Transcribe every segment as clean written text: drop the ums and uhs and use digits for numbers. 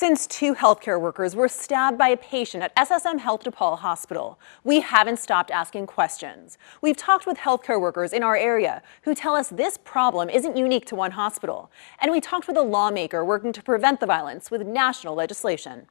Since two healthcare workers were stabbed by a patient at SSM Health DePaul Hospital, we haven't stopped asking questions. We've talked with healthcare workers in our area who tell us this problem isn't unique to one hospital. And we talked with a lawmaker working to prevent the violence with national legislation.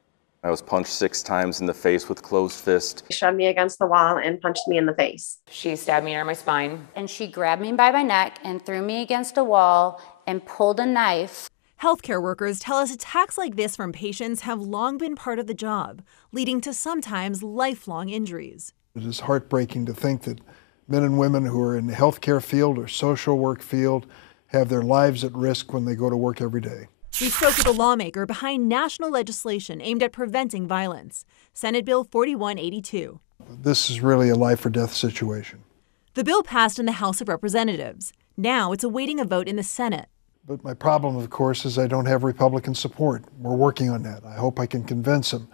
I was punched 6 times in the face with closed fist. She shoved me against the wall and punched me in the face. She stabbed me near my spine. And she grabbed me by my neck and threw me against a wall and pulled a knife. Healthcare workers tell us attacks like this from patients have long been part of the job, leading to sometimes lifelong injuries. It is heartbreaking to think that men and women who are in the healthcare field or social work field have their lives at risk when they go to work every day. We spoke with a lawmaker behind national legislation aimed at preventing violence, Senate Bill 4182. This is really a life or death situation. The bill passed in the House of Representatives. Now it's awaiting a vote in the Senate. But my problem, of course, is I don't have Republican support. We're working on that. I hope I can convince them.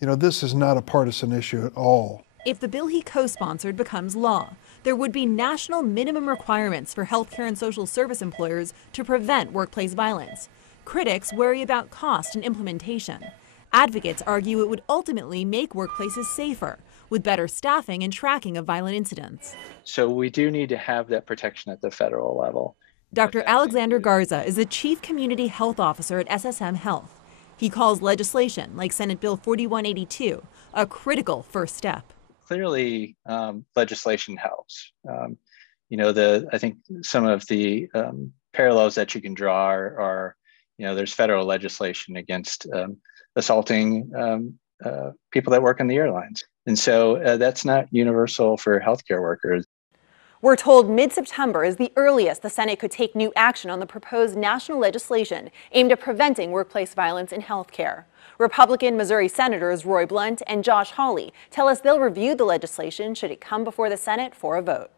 You know, this is not a partisan issue at all. If the bill he co-sponsored becomes law, there would be national minimum requirements for healthcare and social service employers to prevent workplace violence. Critics worry about cost and implementation. Advocates argue it would ultimately make workplaces safer, with better staffing and tracking of violent incidents. So we do need to have that protection at the federal level. Dr. Alexander Garza is the Chief Community Health Officer at SSM Health. He calls legislation like Senate Bill 4182 a critical first step. Clearly, legislation helps. I think some of the parallels that you can draw are there's federal legislation against assaulting people that work in the airlines. And so that's not universal for healthcare workers. We're told mid-September is the earliest the Senate could take new action on the proposed national legislation aimed at preventing workplace violence in healthcare. Republican Missouri Senators Roy Blunt and Josh Hawley tell us they'll review the legislation should it come before the Senate for a vote.